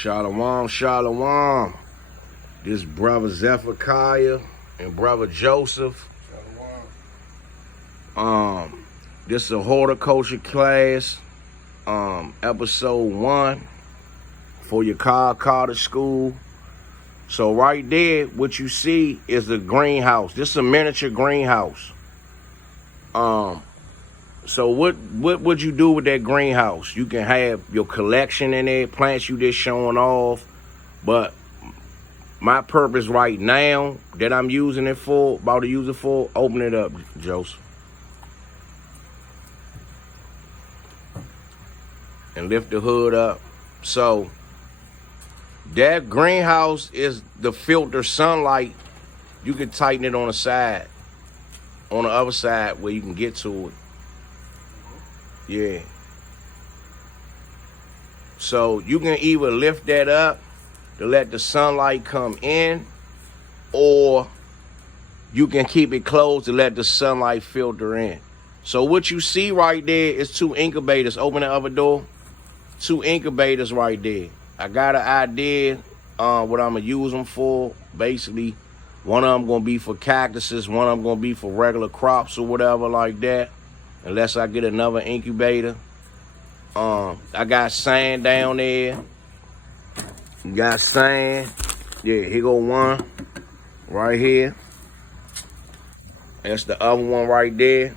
Shalom, shalom. This brother Zephaniah and brother Joseph. This is a horticulture class, episode 1 for your college school. So right there, what you see is the greenhouse. This is a miniature greenhouse. So what would you do with that greenhouse? You can have your collection in there, plants you just showing off. But my purpose right now that I'm using it for, about to use it for, open it up, Joseph. And lift the hood up. So that greenhouse is the filter sunlight. You can tighten it on the side, on the other side where you can get to it. Yeah. So you can either lift that up to let the sunlight come in, or you can keep it closed to let the sunlight filter in. So what you see right there is 2 incubators. Open the other door. 2 incubators right there. I got an idea what I'm gonna use them for. Basically, one of them gonna be for cactuses, one of them gonna be for regular crops or whatever like that. Unless I get another incubator. I got sand down there. You got sand. Yeah, here go one right here. That's the other one right there.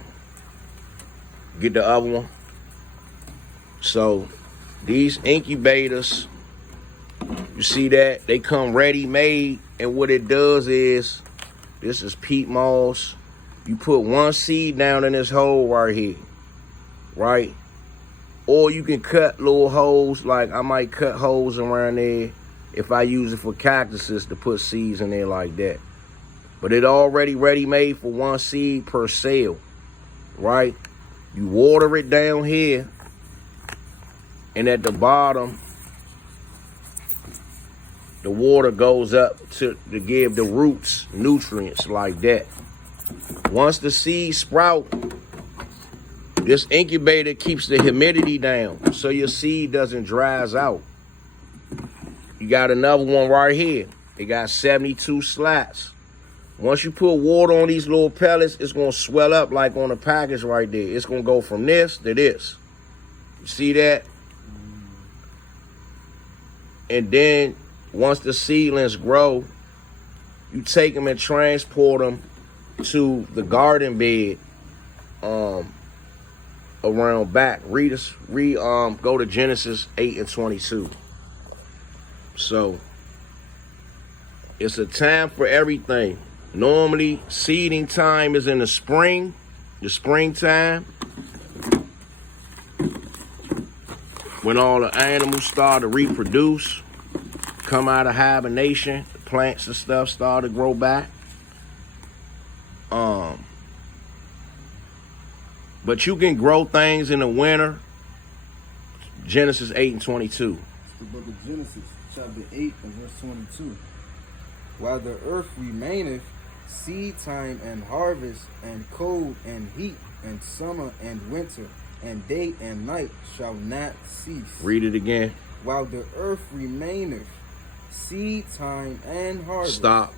Get the other one. So these incubators, you see that? They come ready-made, and what it does is, this is peat moss. You put 1 seed down in this hole right here, right? Or you can cut little holes, like I might cut holes around there if I use it for cactuses to put seeds in there like that. But it already ready-made for 1 seed per cell, right? You water it down here, and at the bottom, the water goes up to give the roots nutrients like that. Once the seeds sprout, this incubator keeps the humidity down so your seed doesn't dries out. You got another one right here. It got 72 slats. Once you put water on these little pellets, it's going to swell up like on the package right there. It's going to go from this to this. You see that? And then once the seedlings grow, you take them and transport them to the garden bed around back. Go to Genesis 8:22. So it's a time for everything. Normally seeding time is in the springtime, when all the animals start to reproduce, come out of hibernation, the plants and stuff start to grow back. But you can grow things in the winter. Genesis 8:22. It's the book of Genesis, chapter 8 and verse 22. While the earth remaineth, seed time and harvest, and cold and heat, and summer and winter, and day and night shall not cease. Read it again. While the earth remaineth, seed time and harvest. Stop.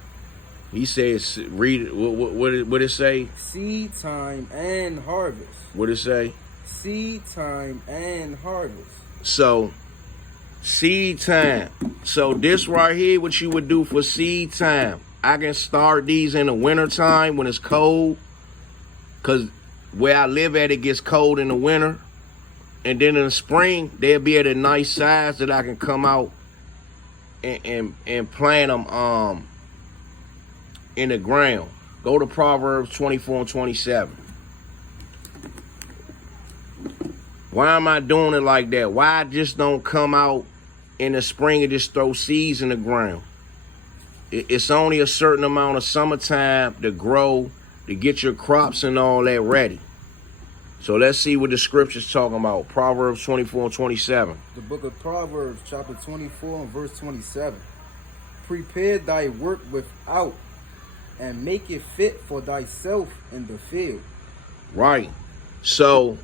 He says, read it. What it say? Seed time and harvest. What it say? Seed time and harvest. So, seed time. So this right here, what you would do for seed time. I can start these in the winter time when it's cold, because where I live at, it gets cold in the winter. And then in the spring, they'll be at a nice size that I can come out and plant them in the ground. Go to Proverbs 24:27. Why am I doing it like that? Why I just don't come out in the spring and just throw seeds in the ground? It's only a certain amount of summertime to grow, to get your crops and all that ready. So let's see what the scripture's talking about. Proverbs 24:27. The book of Proverbs, chapter 24 and verse 27. Prepare thy work without, and make it fit for thyself in the field. Right. So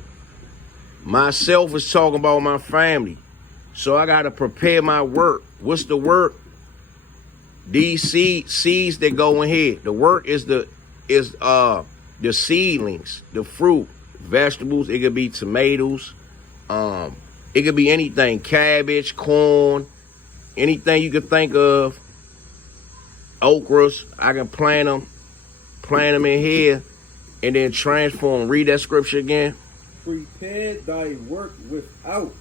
myself is talking about my family. So I gotta prepare my work. What's the work? These seeds that go in here. The work is the seedlings, the fruit, vegetables. It could be tomatoes. It could be anything, cabbage, corn, anything you could think of. Okras, I can plant them in here, and then transform. Read that scripture again. Prepare thy work without,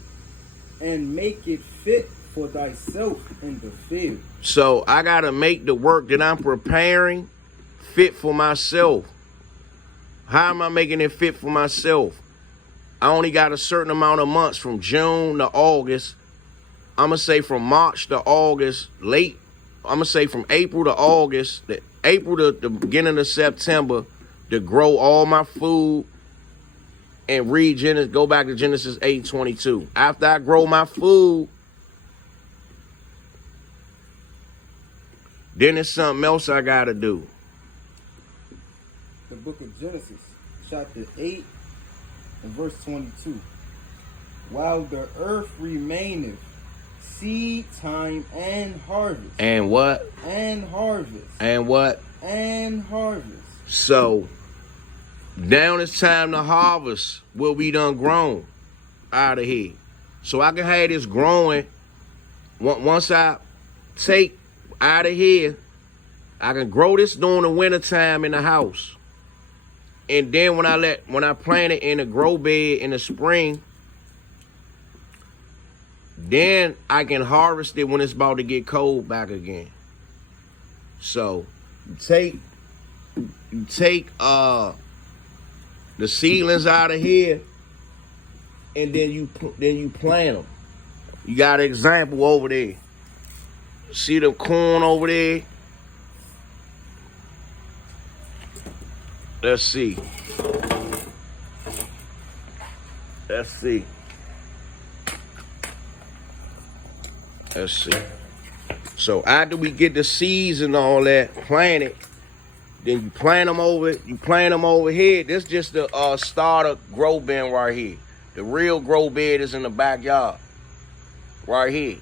and make it fit for thyself in the field. So I gotta make the work that I'm preparing fit for myself. How am I making it fit for myself? I only got a certain amount of months from June to August. I'm going to say from March to August, late. I'm going to say from April to August, April to the beginning of September, to grow all my food and go back to Genesis 8:22. After I grow my food, then there's something else I got to do. The book of Genesis, chapter 8 and verse 22. While the earth remaineth, seed time and harvest. And what? And harvest. And what? And harvest. So, now it's time to harvest what we done grown out of here. So I can have this growing. Once I take out of here, I can grow this during the wintertime in the house. And then when I plant it in a grow bed in the spring, then I can harvest it when it's about to get cold back again. So you take the seedlings out of here, and then you plant them. You got an example over there. See the corn over there? Let's see. So after we get the seeds and all that planted, then you plant them over here. This is just the starter grow bin right here. The real grow bed is in the backyard. Right here.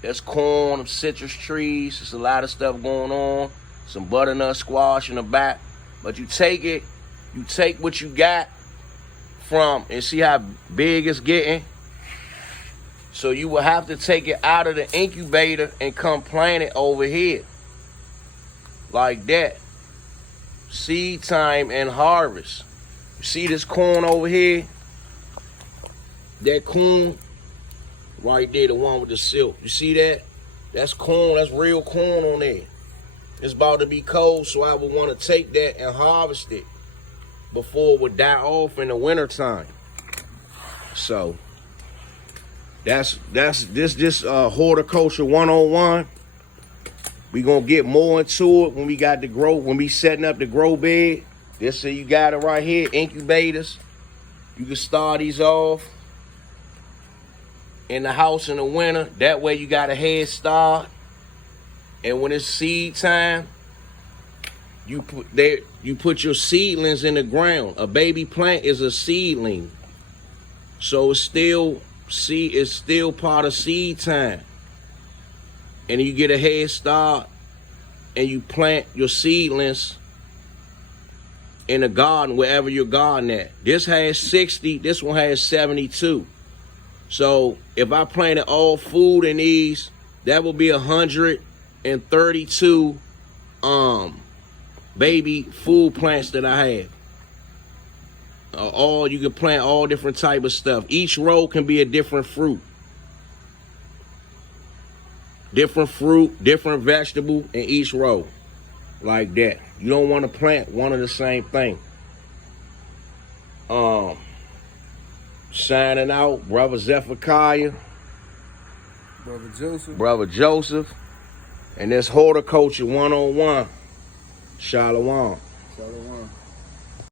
There's corn, citrus trees. There's a lot of stuff going on. Some butternut squash in the back. But you take what you got from, and see how big it's getting. So you will have to take it out of the incubator and come plant it over here. Like that. Seed time and harvest. You see this corn over here? That corn right there, the one with the silk. You see that? That's corn. That's real corn on there. It's about to be cold, so I would want to take that and harvest it before it would die off in the wintertime. So that's horticulture 101. We gonna get more into it when we setting up the grow bed. So you got it right here, incubators. You can start these off in the house in the winter. That way you got a head start. And when it's seed time, you put your seedlings in the ground. A baby plant is a seedling, so it's still part of seed time. And you get a head start, and you plant your seedlings in a garden, wherever your garden at. This has 60. This one has 72. So if I planted all food in these, that will be 132 baby food plants that I have. You can plant all different type of stuff. Each row can be a different fruit. Different vegetable in each row. Like that. You don't want to plant one of the same thing. Signing out, Brother Zephaniah. Brother Joseph. And this Horticulture 101. Shalom. Shalom.